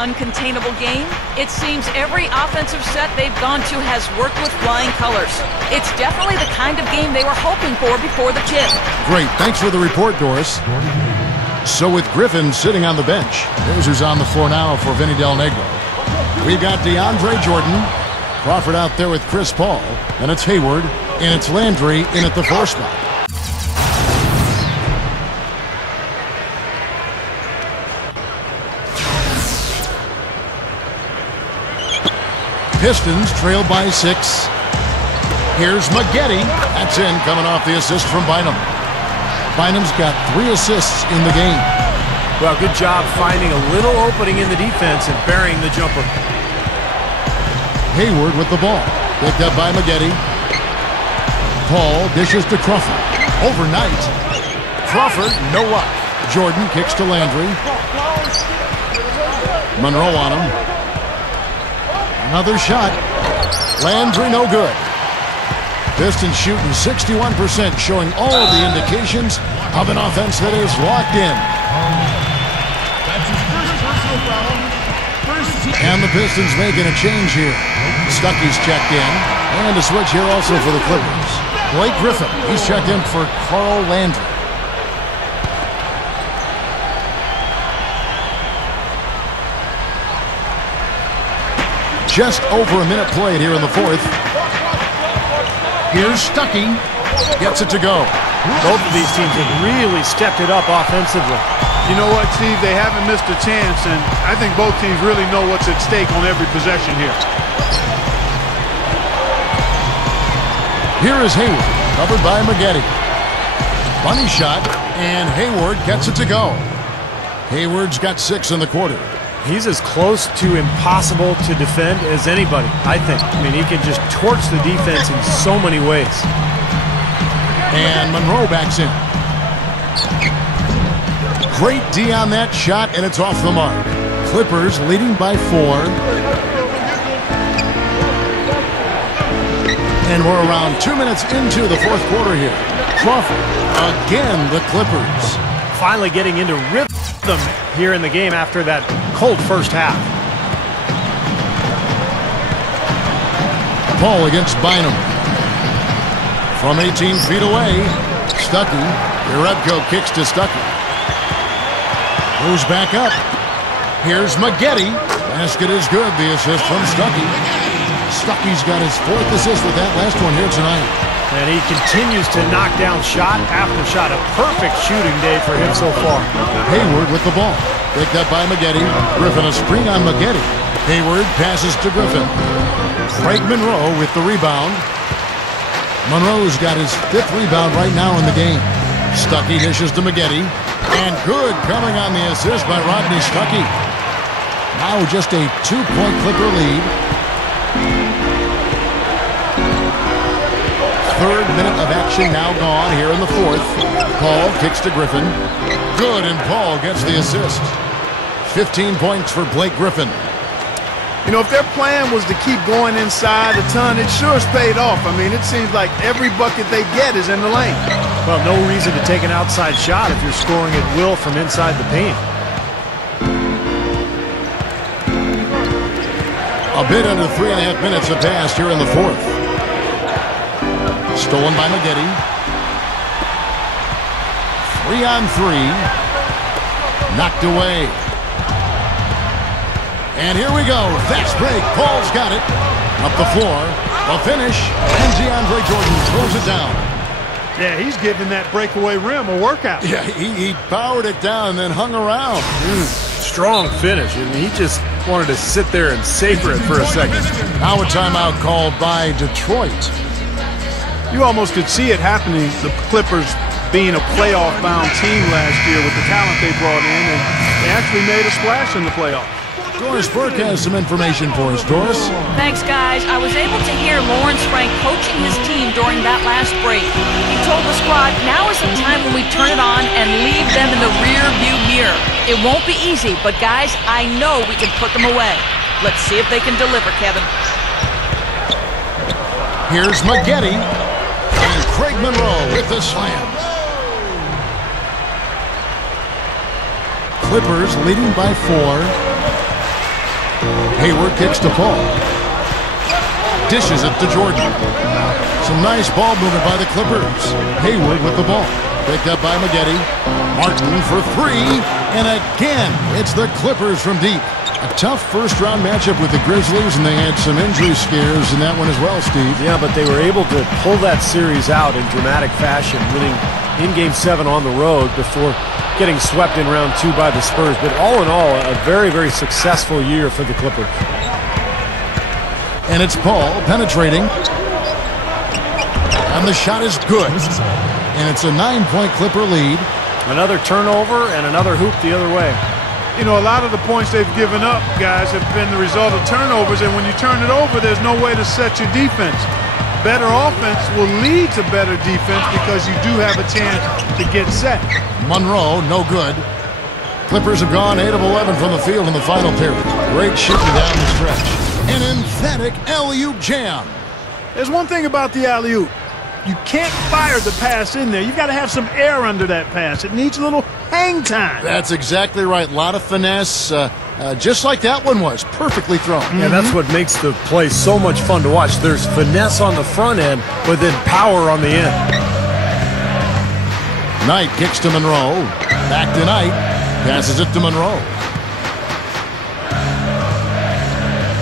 uncontainable game? It seems every offensive set they've gone to has worked with flying colors. It's definitely the kind of game they were hoping for before the tip. Great. Thanks for the report, Doris. So with Griffin sitting on the bench, here's who's on the floor now for Vinny Del Negro. We've got DeAndre Jordan, Crawford out there with Chris Paul, and it's Hayward, and it's Landry in at the 4 spot. Pistons trail by 6. Here's Maggette. That's in, coming off the assist from Bynum. Bynum's got 3 assists in the game. Well, good job finding a little opening in the defense and burying the jumper. Hayward with the ball. Picked up by Maggette. Paul dishes to Crawford. Overnight. Crawford, no luck. Jordan kicks to Landry. Monroe on him. Another shot. Landry, no good. Pistons shooting 61%, showing all of the indications of an offense that is locked in. And the Pistons making a change here. Stuckey's checked in. And a switch here also for the Clippers. Blake Griffin, he's checked in for Carl Landry. Just over a minute played here in the 4th. Here's Stuckey. Gets it to go. Both of these teams have really stepped it up offensively. You know what, Steve? They haven't missed a chance, and I think both teams really know what's at stake on every possession here. Here is Hayward, covered by Maggette. Bunny shot, and Hayward gets it to go. Hayward's got 6 in the quarter. He's as close to impossible to defend as anybody, I think. I mean, he can just torch the defense in so many ways. And Monroe backs in. Great D on that shot, and it's off the mark. Clippers leading by 4. And we're around 2 minutes into the 4th quarter here. Crawford, again, the Clippers. Finally getting into rhythm here in the game after that cold first half. Paul against Bynum. From 18 feet away, Stuckey. Jerebko kicks to Stuckey. Moves back up. Here's Maggette. Basket is good. The assist from Stuckey. Stuckey's got his 4th assist with that last one here tonight. And he continues to knock down shot after shot. A perfect shooting day for him so far. Hayward with the ball. Picked up by Maggette. Griffin a screen on Maggette. Hayward passes to Griffin. Craig Monroe with the rebound. Monroe's got his 5th rebound right now in the game. Stuckey dishes to Maggette. And good coming on the assist by Rodney Stuckey. Now just a 2-point Clipper lead. 3rd minute of action now gone here in the 4th. Paul kicks to Griffin. Good, and Paul gets the assist. 15 points for Blake Griffin. You know, if their plan was to keep going inside a ton, it sure has paid off. I mean, it seems like every bucket they get is in the lane. Well, no reason to take an outside shot if you're scoring at will from inside the paint. A bit under 3.5 minutes have passed here in the 4th. Stolen by Maggette. 3-on-3. Knocked away. And here we go. Fast break. Paul's got it. Up the floor. A finish. And DeAndre Jordan throws it down. Yeah, he's giving that breakaway rim a workout. Yeah, he powered it down and then hung around. Strong finish. I mean, he just wanted to sit there and savor it for a second. Now a timeout called by Detroit. You almost could see it happening, the Clippers being a playoff-bound team last year with the talent they brought in, and they actually made a splash in the playoffs. Doris Burke has some information for us. Doris? Thanks, guys. I was able to hear Lawrence Frank coaching his team during that last break. He told the squad, now is the time when we turn it on and leave them in the rear-view mirror. It won't be easy, but guys, I know we can put them away. Let's see if they can deliver, Kevin. Here's Maggette. And Craig Monroe with the slam. Clippers leading by 4. Hayward kicks to Paul. Dishes it to Jordan. Some nice ball movement by the Clippers. Hayward with the ball. Picked up by Maggette. Martin for three. And again, it's the Clippers from deep. A tough first-round matchup with the Grizzlies, and they had some injury scares in that one as well, Steve. Yeah, but they were able to pull that series out in dramatic fashion, winning in Game 7 on the road before getting swept in round 2 by the Spurs. But all in all, a very, very successful year for the Clippers. And it's Paul penetrating. And the shot is good. And it's a 9-point Clipper lead. Another turnover and another hoop the other way. You know, a lot of the points they've given up, guys, have been the result of turnovers. And when you turn it over, there's no way to set your defense. Better offense will lead to better defense because you do have a chance to get set. Monroe, no good. Clippers have gone 8 of 11 from the field in the final period. Great shooting down the stretch. An emphatic alley-oop jam. There's one thing about the alley-oop. You can't fire the pass in there. You've got to have some air under that pass. It needs a little hang time. That's exactly right. A lot of finesse, just like that one was. Perfectly thrown. Yeah, that's what makes the play so much fun to watch. There's finesse on the front end, but then power on the end. Knight kicks to Monroe. Back to Knight. Passes it to Monroe.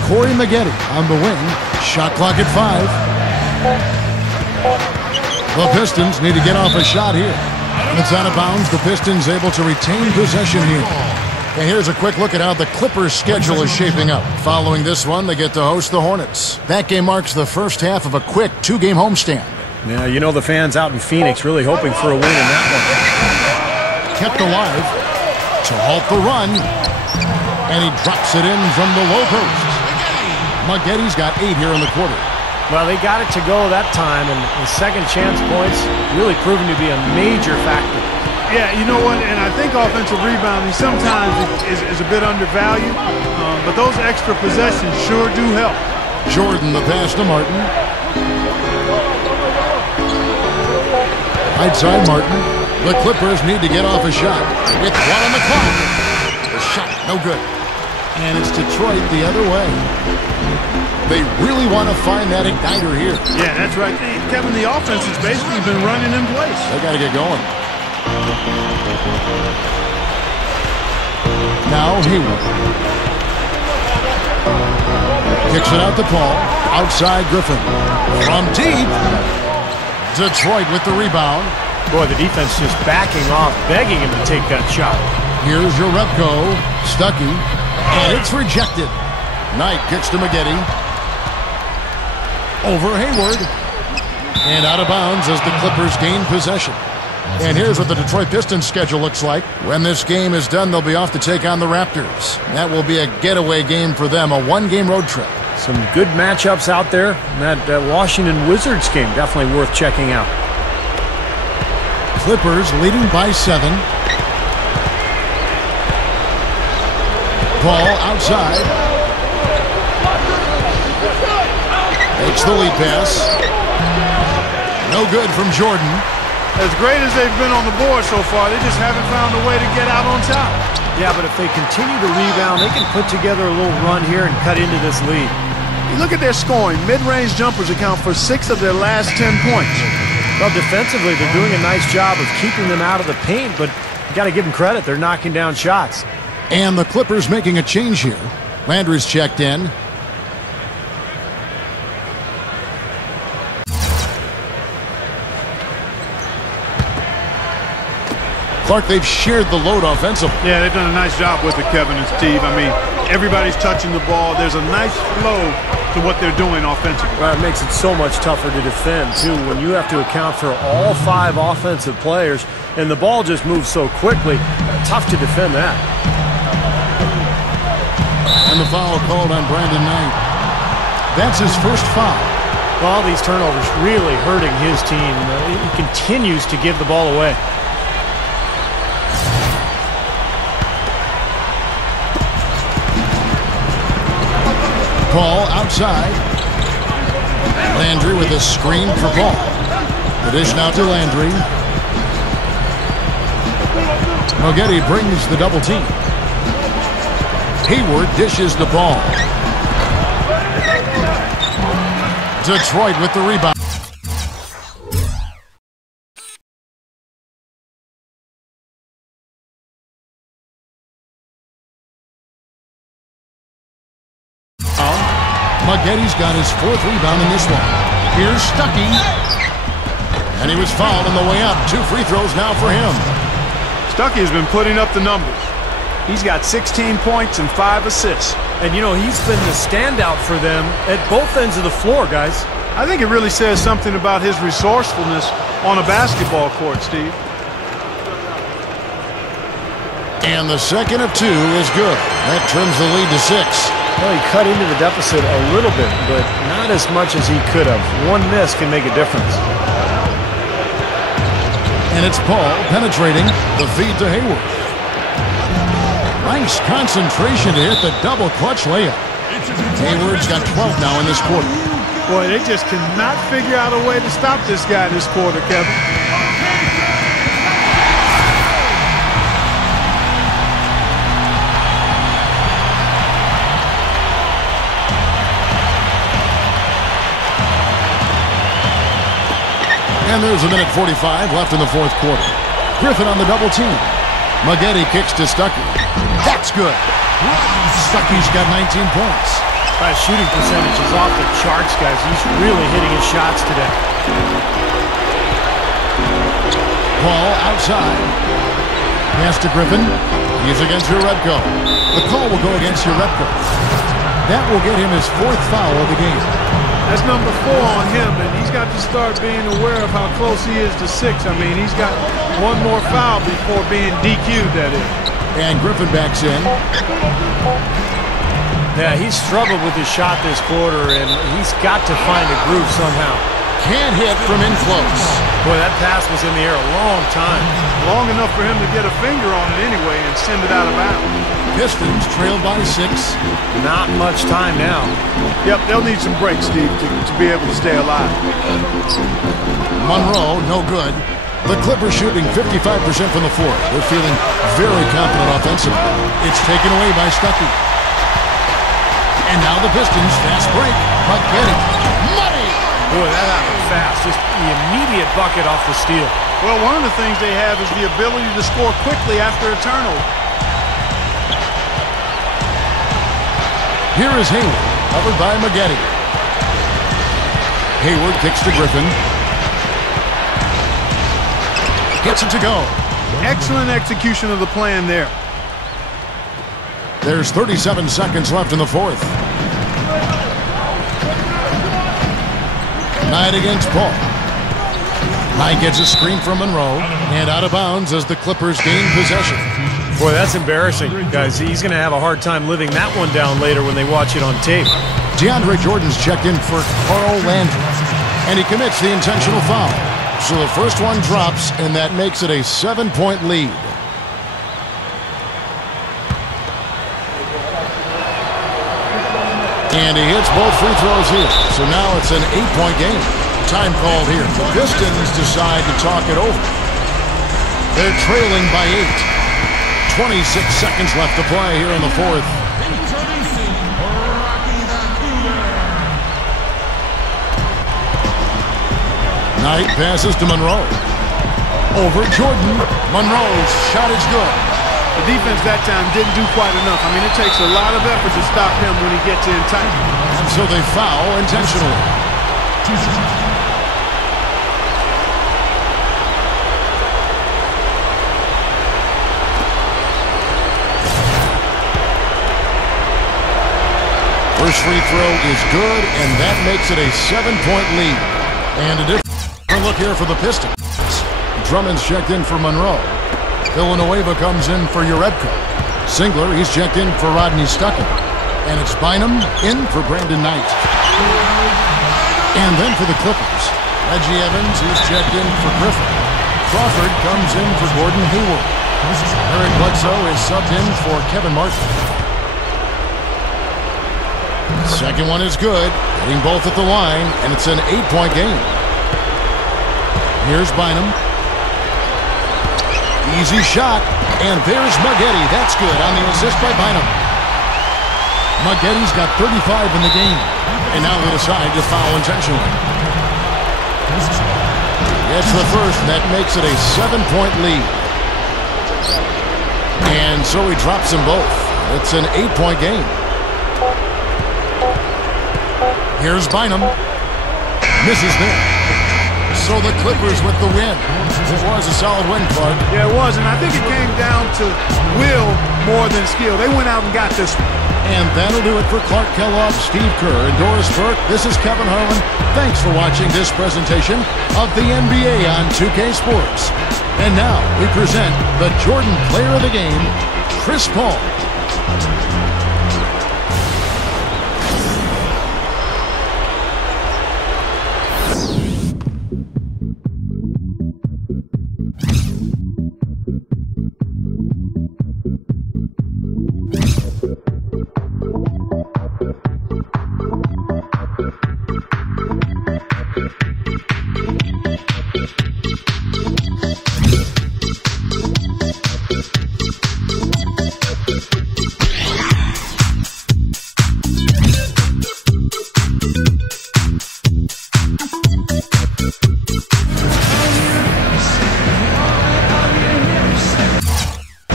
Corey Maggette on the wing. Shot clock at 5. The Pistons need to get off a shot here. It's out of bounds. The Pistons able to retain possession here. And here's a quick look at how the Clippers' schedule is shaping up. Following this one, they get to host the Hornets. That game marks the first half of a quick 2-game homestand. Yeah, you know the fans out in Phoenix really hoping for a win in that one. Kept alive to halt the run. And he drops it in from the low post. Maggette's got 8 here in the quarter. Well, they got it to go that time, and the second chance points really proving to be a major factor. Yeah, you know what, and I think offensive rebounding sometimes is a bit undervalued, but those extra possessions sure do help. Jordan, the pass to Martin. Right side, Martin. The Clippers need to get off a shot with 1 on the clock. The shot, no good. And it's Detroit the other way. They really want to find that igniter here. Yeah, that's right. Kevin, the offense has basically been running in place. They got to get going. Now Hayward. Kicks it out to Paul. Outside Griffin. From deep. Detroit with the rebound. Boy, the defense just backing off, begging him to take that shot. Here's your Repko. Stuckey. And it's rejected. Knight kicks to Maggette. Over Hayward. And out of bounds as the Clippers gain possession. And here's what the Detroit Pistons schedule looks like. When this game is done, they'll be off to take on the Raptors. That will be a getaway game for them, a 1-game road trip. Some good matchups out there. And that Washington Wizards game definitely worth checking out. Clippers leading by 7. Paul outside. Makes the lead pass. No good from Jordan. As great as they've been on the board so far, they just haven't found a way to get out on top. Yeah, but if they continue to rebound, they can put together a little run here and cut into this lead. You look at their scoring. Mid-range jumpers account for 6 of their last 10 points. Well, defensively, they're doing a nice job of keeping them out of the paint, but you got to give them credit. They're knocking down shots. And the Clippers making a change here. Landry's checked in. Clark, they've shared the load offensively. Yeah, they've done a nice job with it, Kevin and Steve. I mean, everybody's touching the ball. There's a nice flow to what they're doing offensively. Well, it makes it so much tougher to defend, too, when you have to account for all 5 offensive players, and the ball just moves so quickly. Tough to defend that. And the foul called on Brandon Knight. That's his first foul. Well, these turnovers really hurting his team. He continues to give the ball away. Paul outside. Landry with a screen for Paul. The dish now to Landry. Maggette brings the double team. Hayward dishes the ball. Detroit with the rebound. Maggotti's got his 4th rebound in this one. Here's Stuckey. And he was fouled on the way up. 2 free throws now for him. Stuckey has been putting up the numbers. He's got 16 points and 5 assists. And, you know, he's been the standout for them at both ends of the floor, guys. I think it really says something about his resourcefulness on a basketball court, Steve. And the second of 2 is good. That trims the lead to 6. Well, he cut into the deficit a little bit, but not as much as he could have. One miss can make a difference. And it's Paul penetrating the feed to Hayward. Nice concentration to hit the double clutch layup. Hayward's got 12 now in this quarter. Boy, they just cannot figure out a way to stop this guy this quarter, Kevin. And there's a minute 45 left in the 4th quarter. Griffin on the double team. Maggotti kicks to Stuckey. That's good. Stuckey's got 19 points. That shooting percentage is off the charts, guys. He's really hitting his shots today. Ball outside. Pass to Griffin. He's against Jerebko. The call will go against Jerebko. That will get him his 4th foul of the game. That's number 4 on him, and he's got to start being aware of how close he is to 6. I mean, he's got one more foul before being DQ'd, that is. And Griffin backs in. Yeah, he's struggled with his shot this quarter, and he's got to find a groove somehow. Can't hit from in close. Boy, that pass was in the air a long time. Long enough for him to get a finger on it anyway and send it out of bounds. Pistons trailed by 6. Not much time now. Yep, they'll need some breaks, Steve, to be able to stay alive. Monroe, no good. The Clippers shooting 55% from the floor. They're feeling very confident offensively. It's taken away by Stuckey. And now the Pistons, fast break. Maggotti. Money! Boy, that happened fast. Just the immediate bucket off the steal. Well, one of the things they have is the ability to score quickly after a turnover. Here is Hayward, covered by Maggotti. Hayward kicks to Griffin. Gets it to go. Excellent execution of the plan there. There's 37 seconds left in the 4th. Knight against Paul. Knight gets a screen from Monroe and out of bounds as the Clippers gain possession. Boy, that's embarrassing, guys. He's going to have a hard time living that one down later when they watch it on tape. DeAndre Jordan's checked in for Carl Landry, and he commits the intentional foul. So the first one drops, and that makes it a 7-point lead. And he hits both free throws here. So now it's an 8-point game. Time called here. The Pistons decide to talk it over. They're trailing by 8. 26 seconds left to play here in the 4th. Knight passes to Monroe. Over Jordan. Monroe's shot is good. The defense that time didn't do quite enough. I mean, it takes a lot of effort to stop him when he gets in tight. And so they foul intentionally. First free throw is good, and that makes it a 7-point lead. And a different look here for the Pistons. Drummond's checked in for Monroe. Villanueva comes in for Jerebko. Singler, he's checked in for Rodney Stuckey. And it's Bynum in for Brandon Knight. And then for the Clippers, Reggie Evans, he's checked in for Griffin. Crawford comes in for Gordon Hayward. Eric Bledsoe is subbed in for Kevin Martin. Second one is good, hitting both at the line, and it's an 8-point game. Here's Bynum. Easy shot, and there's Maggotti. That's good on the assist by Bynum. Maggotti's got 35 in the game. And now they decide to foul intentionally. Gets the first, and that makes it a 7-point lead. And so he drops them both. It's an 8-point game. Here's Bynum. Misses there. So the Clippers with the win. It was a solid win, Clark. Yeah, it was, and I think it came down to will more than skill. They went out and got this one. And that'll do it for Clark Kellogg, Steve Kerr, and Doris Burke. This is Kevin Harlan. Thanks for watching this presentation of the NBA on 2K Sports. And now we present the Jordan Player of the Game, Chris Paul.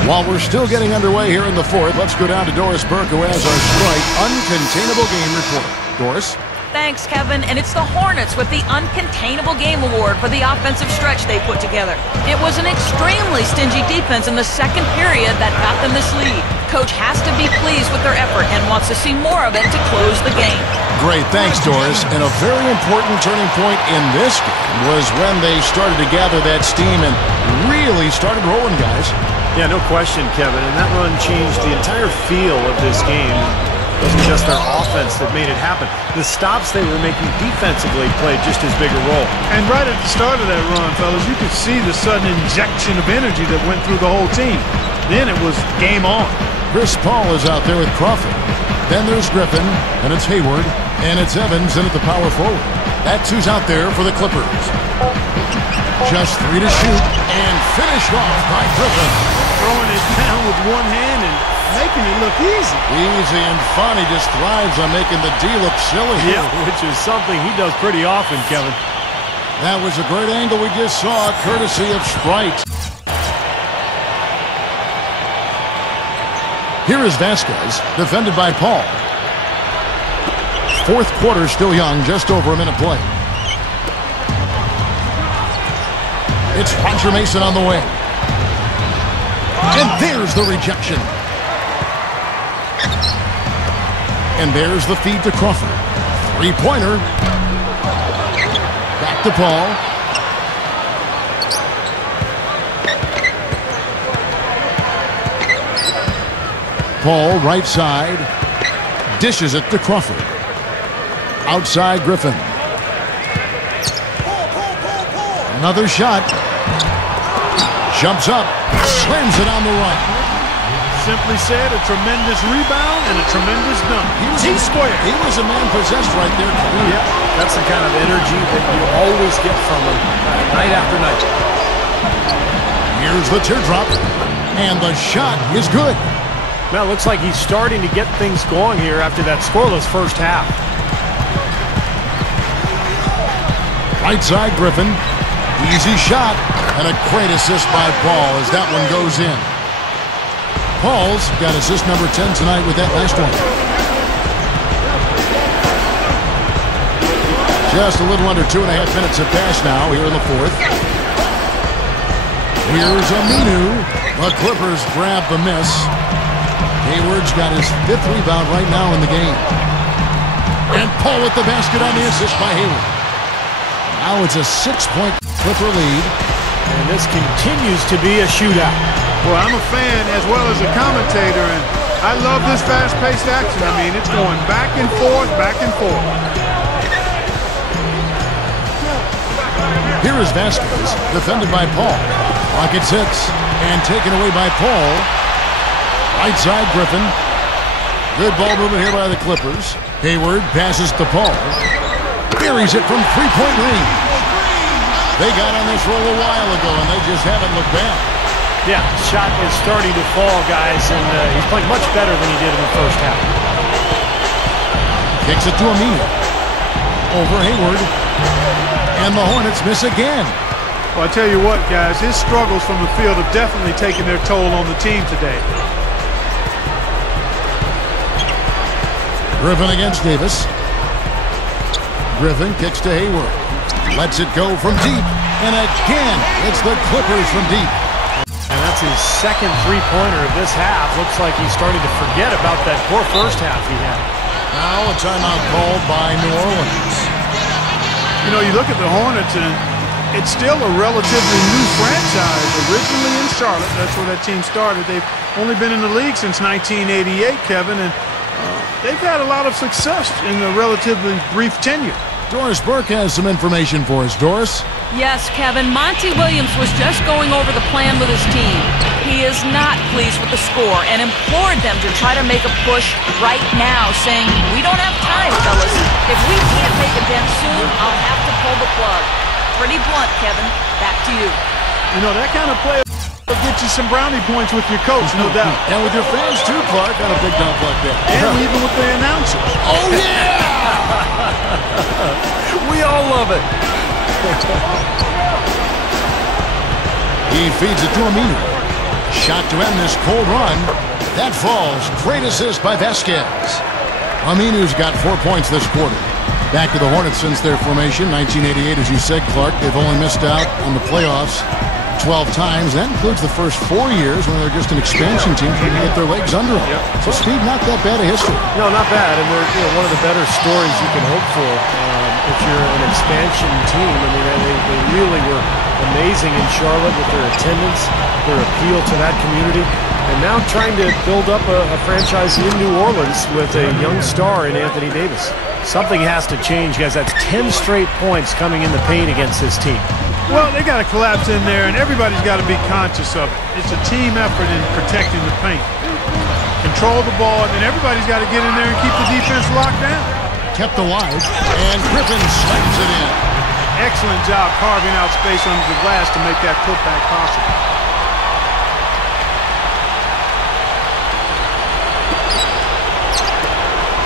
While we're still getting underway here in the fourth, let's go down to Doris Burke, who has our strike uncontainable game report. Doris? Thanks, Kevin. And it's the Hornets with the Uncontainable Game Award for the offensive stretch they put together. It was an extremely stingy defense in the second period that got them this lead. Coach has to be pleased with their effort and wants to see more of it to close the game. Great, thanks, Doris. And a very important turning point in this game was when they started to gather that steam and really started rolling, guys. Yeah, no question, Kevin. And that run changed the entire feel of this game. It wasn't just their offense that made it happen. The stops they were making defensively played just as big a role. And right at the start of that run, fellas, you could see the sudden injection of energy that went through the whole team. Then it was game on. Chris Paul is out there with Crawford. Then there's Griffin, and it's Hayward, and it's Evans in at the power forward. That's who's out there for the Clippers. Just 3 to shoot, and finished off by Griffin. Throwing it down with one hand and making it look easy. Easy and fun. He just thrives on making the D look silly. Yeah, which is something he does pretty often, Kevin. That was a great angle we just saw, courtesy of Sprite. Here is Vasquez, defended by Paul. Fourth quarter still young, just over a minute play. It's Roger Mason on the way. And there's the rejection. And there's the feed to Crawford. Three-pointer. Back to Paul. Paul, right side. Dishes it to Crawford. Outside Griffin. Another shot. Jumps up. Slams it on the right. Simply said, a tremendous rebound and a tremendous dunk. T-square. He was a man possessed right there. Yeah, that's the kind of energy that you always get from him night after night. Here's the teardrop. And the shot is good. Well, it looks like he's starting to get things going here after that scoreless first half. Right side Griffin. Easy shot. And a great assist by Paul as that one goes in. Paul's got assist number 10 tonight with that last one. Just a little under 2.5 minutes have passed now here in the fourth. Here's Aminu. The Clippers grab the miss. Hayward's got his 5th rebound right now in the game. And Paul with the basket on the assist by Hayward. Now it's a 6-point Clipper lead. And this continues to be a shootout. Well, I'm a fan as well as a commentator, and I love this fast-paced action. I mean, it's going back and forth, back and forth. Here is Vasquez, defended by Paul. Rocket 6, and taken away by Paul. Right side Griffin. Good ball movement here by the Clippers. Hayward passes to Paul. Buries it from 3-point range. They got on this roll a while ago, and they just haven't looked back. Yeah, shot is starting to fall, guys, and he's playing much better than he did in the first half. Kicks it to Aminu. over Hayward. And the Hornets miss again. Well, I tell you what, guys, his struggles from the field have definitely taken their toll on the team today. Griffin against Davis. Griffin kicks to Hayward. Lets it go from deep. And again, it's the Clippers from deep. And that's his second three-pointer of this half. Looks like he's starting to forget about that poor first half he had. Now a timeout called by New Orleans. You know, you look at the Hornets, and it's still a relatively new franchise. Originally in Charlotte, that's where that team started. They've only been in the league since 1988, Kevin, and they've had a lot of success in a relatively brief tenure. Doris Burke has some information for us. Doris? Yes, Kevin. Monty Williams was just going over the plan with his team. He is not pleased with the score and implored them to try to make a push right now, saying, "We don't have time, fellas. If we can't make a dent soon, I'll have to pull the plug." Pretty blunt, Kevin. Back to you. You know, that kind of play will get you some brownie points with your coach, no doubt. And with your fans too, Clark, on a big dunk like that. And even with the announcers. Oh, yeah! We all love it. He feeds it to Aminu. Shot to end this cold run. That falls. Great assist by Vasquez. Aminu's got 4 points this quarter. Back to the Hornets since their formation, 1988, as you said, Clark. They've only missed out on the playoffs 12 times. That includes the first 4 years when they're just an expansion team trying to get their legs under them. So, Steve, not that bad a history. No, not bad. And they're one of the better stories you can hope for if you're an expansion team. I mean, they really were amazing in Charlotte with their attendance, their appeal to that community. And now trying to build up a franchise in New Orleans with a young star in Anthony Davis. Something has to change, guys. That's 10 straight points coming in the paint against this team. Well, they got to collapse in there, and everybody's got to be conscious of it. It's a team effort in protecting the paint. Control the ball, and then everybody's got to get in there and keep the defense locked down. Kept alive, and Griffin slams it in. Excellent job carving out space under the glass to make that putback possible.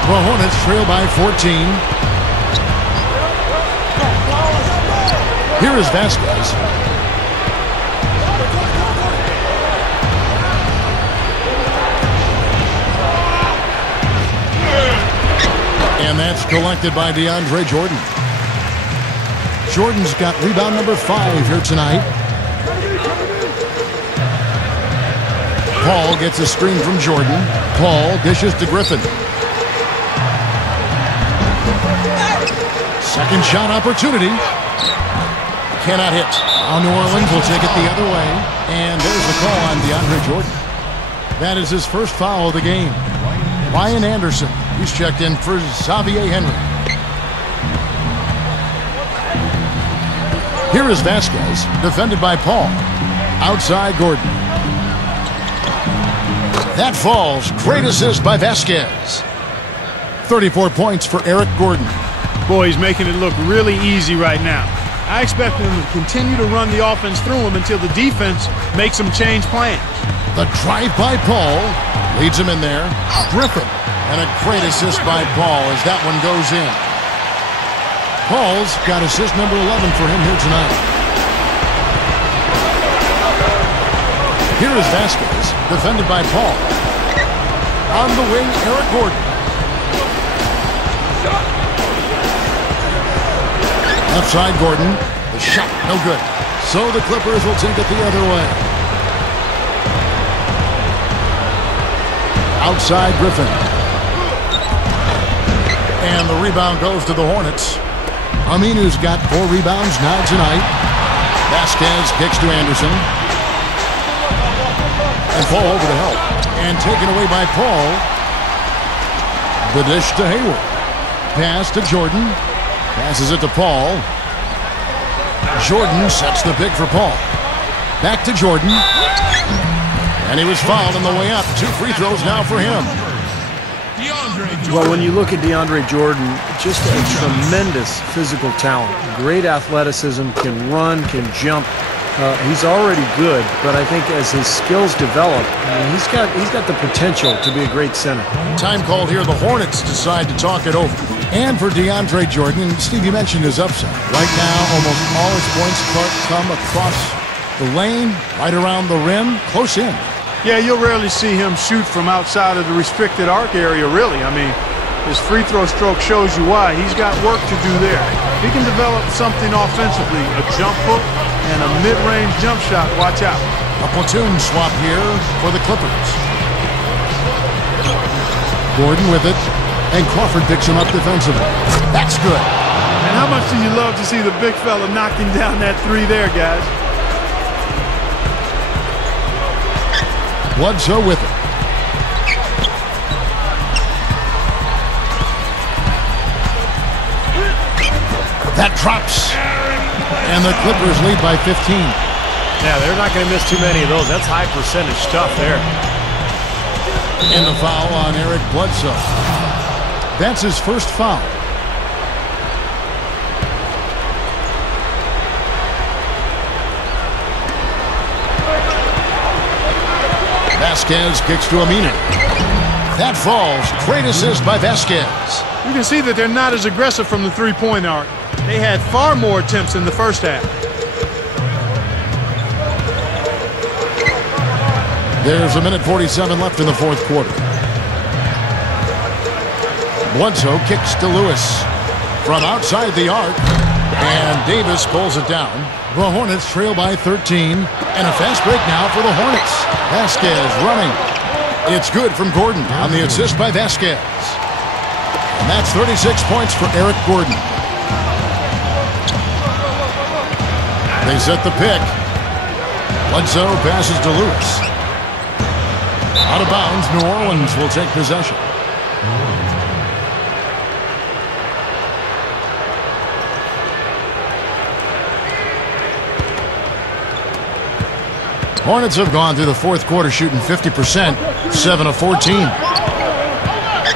The Hornets trail by 14. Here is Vasquez. And that's collected by DeAndre Jordan. Jordan's got rebound number 5 here tonight. Paul gets a screen from Jordan. Paul dishes to Griffin. Second shot opportunity. Cannot hit. Now New Orleans will take it the other way. And there's the call on DeAndre Jordan. That is his first foul of the game. Ryan Anderson. He's checked in for Xavier Henry. Here is Vasquez, defended by Paul. Outside Gordon. That falls. Great assist by Vasquez. 34 points for Eric Gordon. Boy, he's making it look really easy right now. I expect them to continue to run the offense through him until the defense makes them change plans. The drive by Paul leads him in there. Griffin. And a great assist by Paul as that one goes in. Paul's got assist number 11 for him here tonight. Here is Vasquez, defended by Paul. On the wing, Eric Gordon. Left side, Gordon. The shot, no good. So the Clippers will take it the other way. Outside, Griffin. And the rebound goes to the Hornets. Aminu's got 4 rebounds now tonight. Vasquez kicks to Anderson. And Paul over to help. And taken away by Paul. The dish to Hayward. Pass to Jordan. Passes it to Paul. Jordan sets the pick for Paul. Back to Jordan. And he was fouled on the way up. 2 free throws now for him. Well, when you look at DeAndre Jordan, just a tremendous physical talent. Great athleticism, can run, can jump. He's already good, but I think as his skills develop, he's got the potential to be a great center. Time called here. The Hornets decide to talk it over. And for DeAndre Jordan, and Steve, you mentioned his upside. Right now, almost all his points come across the lane, right around the rim, close in. Yeah, you'll rarely see him shoot from outside of the restricted arc area, really. I mean, his free throw stroke shows you why. He's got work to do there. He can develop something offensively, a jump hook and a mid-range jump shot. Watch out. A platoon swap here for the Clippers. Gordon with it, and Crawford picks him up defensively. That's good. And how much do you love to see the big fella knocking down that three there, guys? Bledsoe with it. That drops. And the Clippers lead by 15. Yeah, they're not going to miss too many of those. That's high percentage stuff there. And the foul on Eric Bledsoe. That's his first foul. Vasquez kicks to Aminu. That falls. Great assist by Vasquez. You can see that they're not as aggressive from the three-point arc. They had far more attempts in the first half. There's a minute 47 left in the fourth quarter. Bledsoe kicks to Lewis from outside the arc, and Davis pulls it down. The Hornets trail by 13, and a fast break now for the Hornets. Vasquez running. It's good from Gordon on the assist by Vasquez. And that's 36 points for Eric Gordon. They set the pick. Bledsoe passes to Lewis. Out of bounds, New Orleans will take possession. Hornets have gone through the fourth quarter shooting 50%, 7 of 14.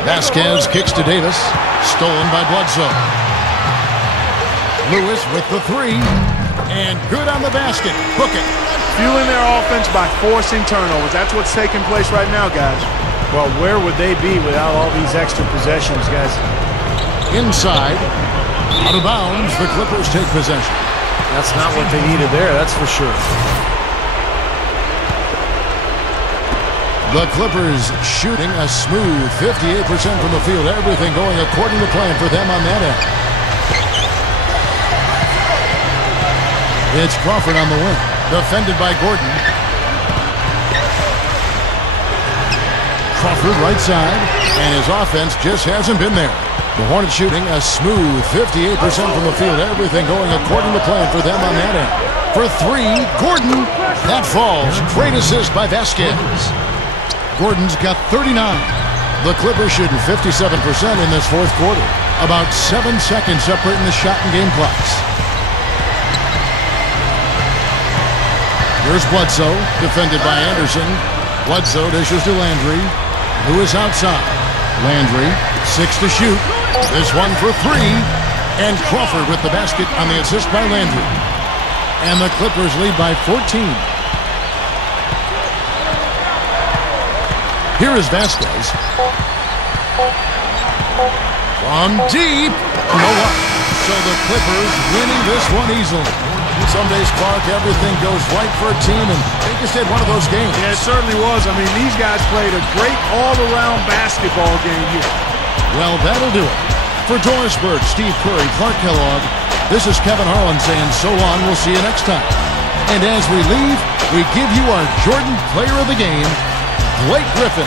Vasquez kicks to Davis, stolen by Bledsoe. Lewis with the three, and good on the basket. Book it. Fueling their offense by forcing turnovers. That's what's taking place right now, guys. Well, where would they be without all these extra possessions, guys? Inside, out of bounds, the Clippers take possession. That's not what they needed there, that's for sure. The Clippers shooting a smooth 58% from the field. Everything going according to plan for them on that end. It's Crawford on the wing. Defended by Gordon. Crawford right side. And his offense just hasn't been there. The Hornets shooting a smooth 58% from the field. Everything going according to plan for them on that end. For three, Gordon. That falls. Great assist by Vasquez. Gordon's got 39. The Clippers shooting 57% in this fourth quarter. About 7 seconds separating the shot and game clocks. Here's Bledsoe, defended by Anderson. Bledsoe dishes to Landry. Lewis outside. Landry, 6 to shoot. This one for three. And Crawford with the basket on the assist by Landry. And the Clippers lead by 14. Here is Vasquez. From deep. No luck. So the Clippers winning this one easily. Some days, Clark, everything goes right for a team, and they just had one of those games. Yeah, it certainly was. I mean, these guys played a great all-around basketball game here. Well, that'll do it. For Doris Burke, Steve Curry, Clark Kellogg, this is Kevin Harlan saying so long. We'll see you next time. And as we leave, we give you our Jordan Player of the Game, Blake Griffin.